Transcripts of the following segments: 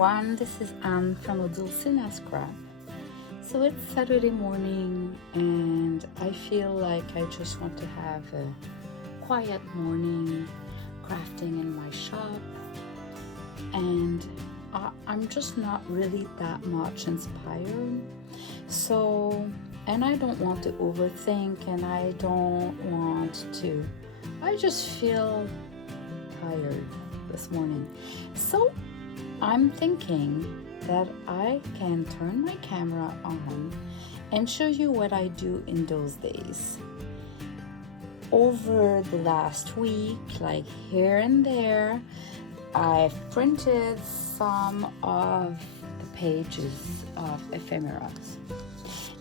everyone, this is Anne from Odulcina Scrap. So it's Saturday morning and I feel like I just want to have a quiet morning crafting in my shop, and I'm just not really that much inspired. And I don't want to overthink, and I just feel tired this morning. So I'm thinking that I can turn my camera on and show you what I do in those days. Over the last week, like here and there, I've printed some of the pages of ephemeras.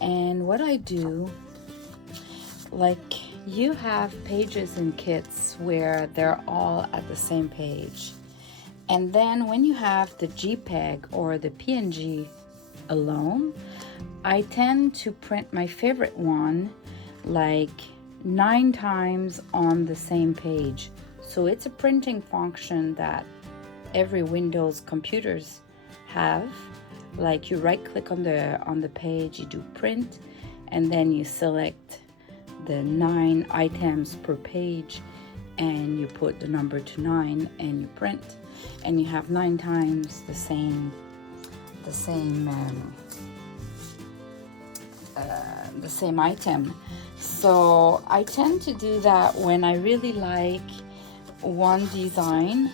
And what I do, like you have pages in kits where they're all at the same page. And then when you have the JPEG or the PNG alone, I tend to print my favorite one like 9 times on the same page. So it's a printing function that every Windows computers have. Like you right click on the page, you do print, and then you select the 9 items per page and you put the number to 9 and you print, and you have 9 times the same item. So I tend to do that when I really like one design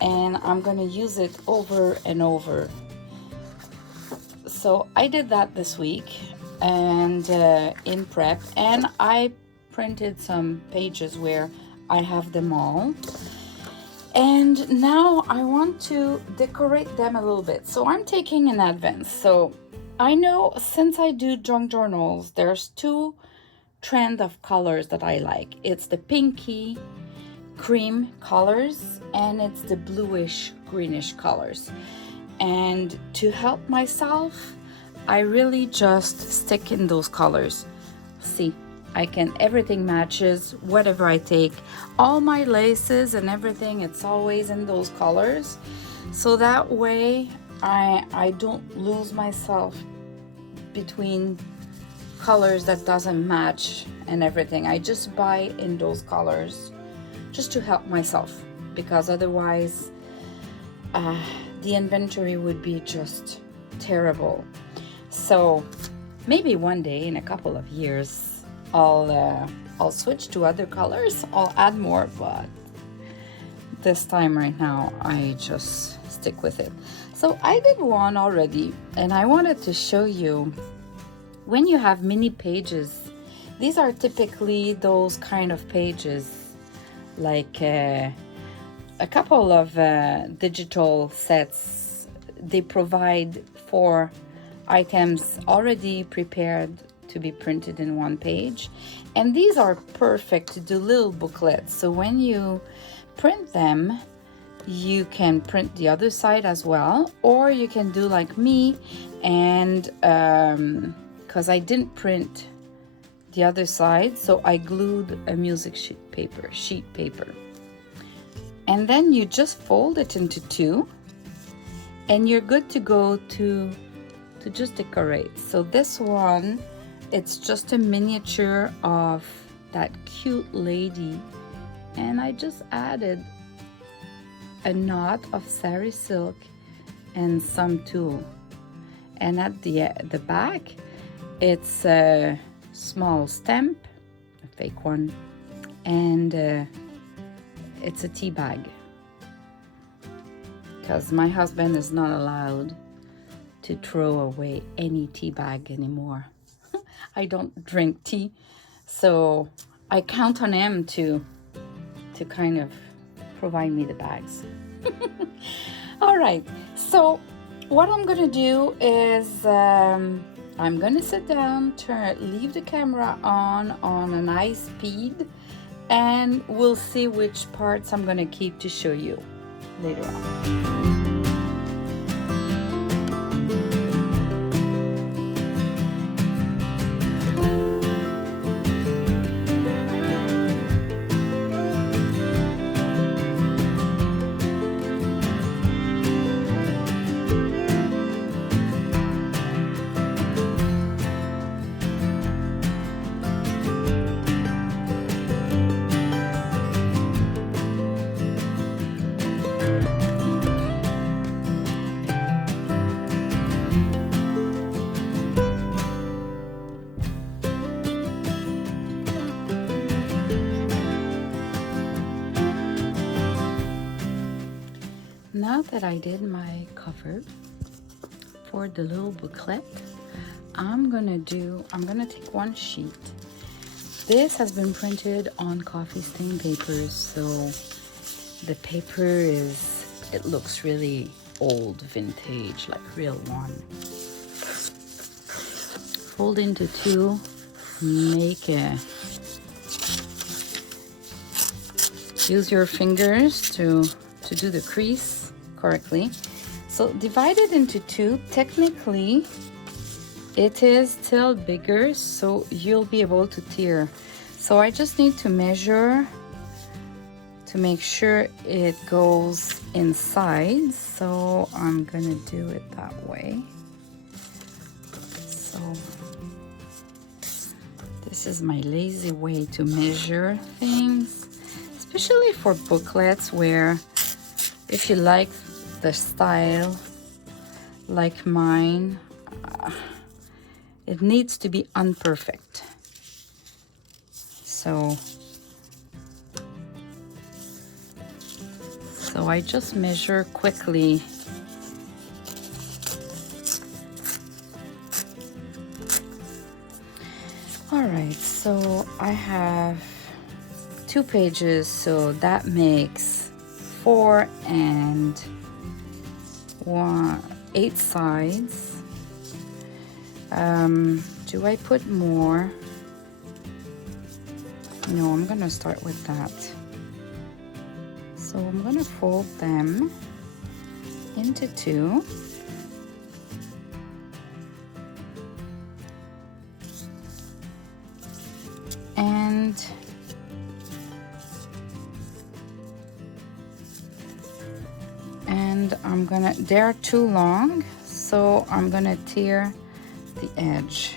and I'm going to use it over and over. So I did that this week and in prep, and I printed some pages where I have them all, and now I want to decorate them a little bit. So I'm taking an advance. So I know since I do junk journals, there's 2 trends of colors that I like. It's the pinky cream colors and it's the bluish greenish colors. And to help myself, I really just stick in those colors. See, everything matches whatever I take. All my laces and everything, it's always in those colors. So that way I don't lose myself between colors that doesn't match and everything. I just buy in those colors just to help myself, because otherwise the inventory would be just terrible. So maybe one day in a couple of years I'll switch to other colors. I'll add more, but this time right now I just stick with it. So I did one already and I wanted to show you, when you have mini pages, these are typically those kind of pages, like a couple of digital sets. They provide 4 items already prepared to be printed in one page, and these are perfect to do little booklets. So when you print them, you can print the other side as well, or you can do like me, and because I didn't print the other side, so I glued a music sheet paper, and then you just fold it into 2 and you're good to go to just decorate. So this one, it's just a miniature of that cute lady, and I just added a knot of sari silk and some tulle, and at the back it's a small stamp, a fake one, and it's a tea bag, because my husband is not allowed to throw away any tea bag anymore. I don't drink tea, so I count on him to kind of provide me the bags. All right, so what I'm gonna do is I'm gonna sit down, leave the camera on a nice speed, and we'll see which parts I'm gonna keep to show you later on. now that I did my cover for the little booklet, I'm gonna take one sheet. This has been printed on coffee stain paper, so the paper it looks really old, vintage, like real one. Fold into two, use your fingers to do the crease correctly. So divide it into two. Technically, it is still bigger, so you'll be able to tear. So I just need to measure to make sure it goes inside. So I'm gonna do it that way. So this is my lazy way to measure things, especially for booklets where if you like the style like mine, it needs to be imperfect. So I just measure quickly. All right, so I have 2 pages, so that makes 4 and 8 sides. Do I put more? No, I'm gonna start with that. So I'm gonna fold them into 2. And I'm gonna, they're too long, so I'm gonna tear the edge.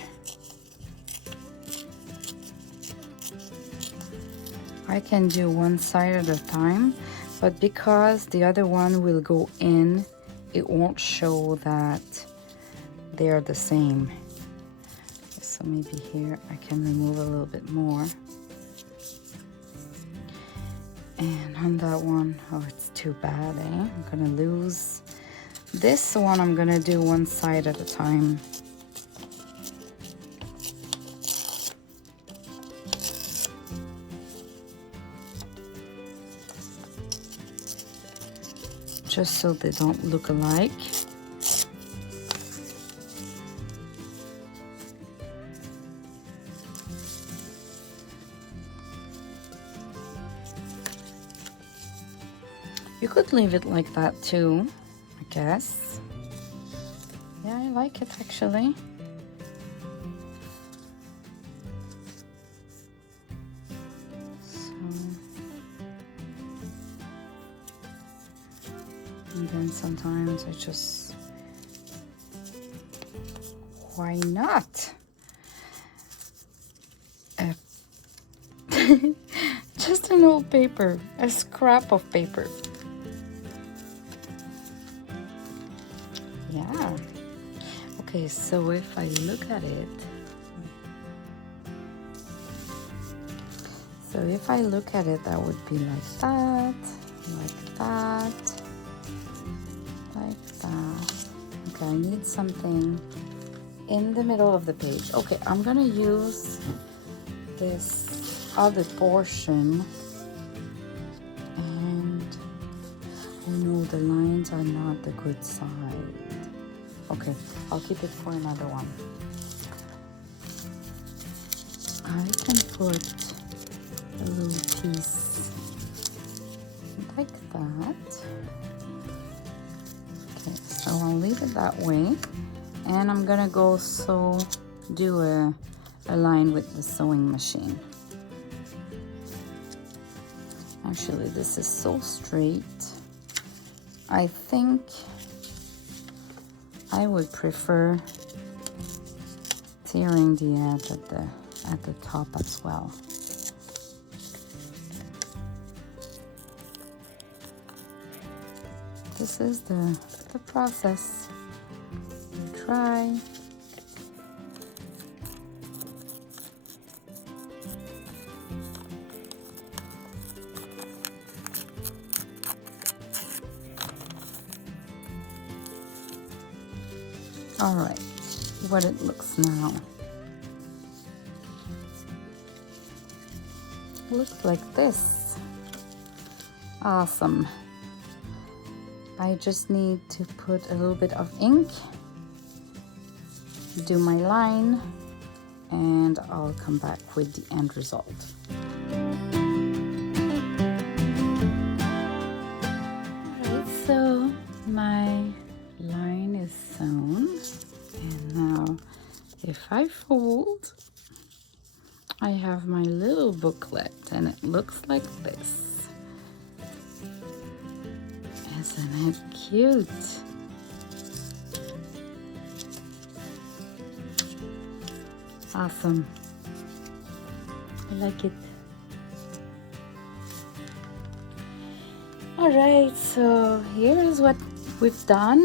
I can do one side at a time, but because the other one will go in, it won't show that they're the same. So maybe here I can remove a little bit more. And on that one, oh, it's too bad, eh? I'm gonna lose. This one I'm gonna do one side at a time. Just so they don't look alike. You could leave it like that too, I guess. Yeah, I like it actually. So, and then sometimes I just, why not? Just an old paper, a scrap of paper. Yeah. Okay, so if I look at it, that would be like that, like that, like that. Okay, I need something in the middle of the page. Okay, I'm gonna use this other portion. And oh no, the lines are not the good side. Okay, I'll keep it for another one. I can put a little piece like that. Okay, so I'll leave it that way. And I'm gonna go do a line with the sewing machine. Actually, this is so straight. I think I would prefer tearing the edge at the top as well. This is the process. You try. All right, what it looks now. It looks like this. Awesome. I just need to put a little bit of ink, do my line, and I'll come back with the end result. Alright, so my line is sewn, and now if I fold, I have my little booklet, and it looks like this. Isn't it cute? Awesome. I like it. All right, so here's what we've done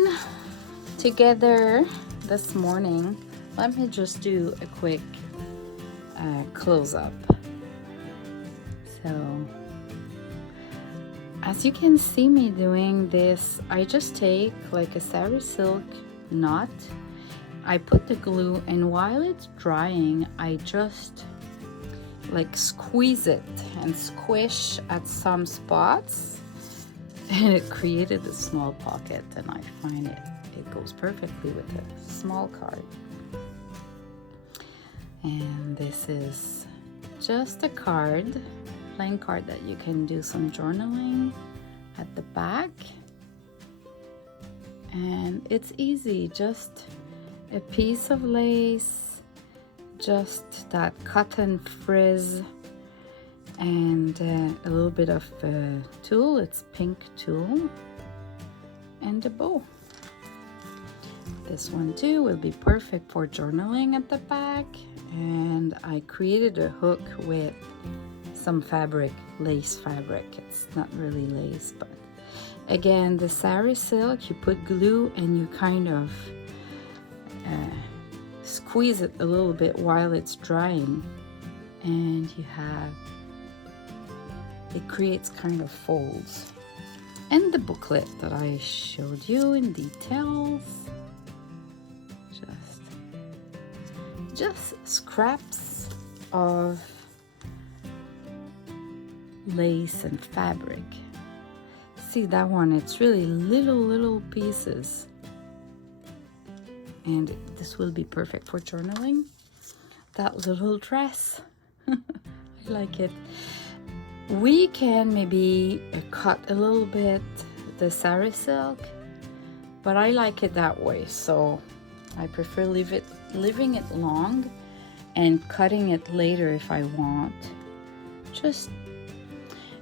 together this morning. Let me just do a quick close-up. So as you can see me doing this, I just take like a sari silk knot, I put the glue, and while it's drying, I just like squeeze it and squish at some spots, and it created a small pocket, and I find it goes perfectly with a small card. And this is just a card, plain card that you can do some journaling at the back, and it's easy, just a piece of lace, just that cotton frizz, and a little bit of tulle, it's pink tulle, and a bow. This one too will be perfect for journaling at the back, and I created a hook with some fabric, lace fabric. It's not really lace, but again, the sari silk, you put glue and you kind of squeeze it a little bit while it's drying, and you have, it creates kind of folds. And the booklet that I showed you in details, just scraps of lace and fabric. See that one, it's really little pieces, and this will be perfect for journaling. That little dress, I like it. We can maybe cut a little bit the sari silk, but I like it that way, so I prefer leaving it long and cutting it later if I want. Just,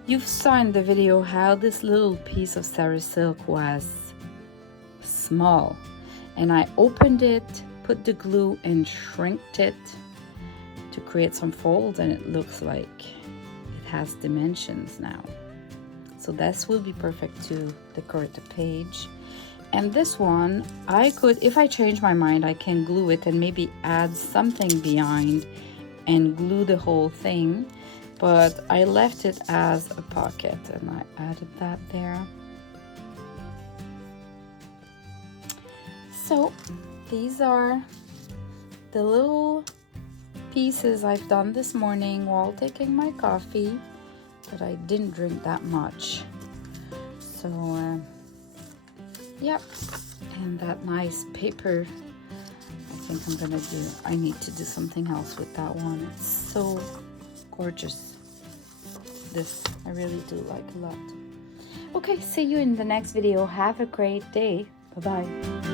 you saw in the video how this little piece of sari silk was small, and I opened it, put the glue, and shrinked it to create some folds, and it looks like it has dimensions now. So this will be perfect to decorate the page. And this one, I could, if I change my mind, I can glue it and maybe add something behind and glue the whole thing. But I left it as a pocket, and I added that there. So these are the little pieces I've done this morning while taking my coffee, but I didn't drink that much. So yep, and that nice paper, I think I need to do something else with that one. It's so gorgeous. This I really do like a lot. Okay, see you in the next video. Have a great day. Bye-bye.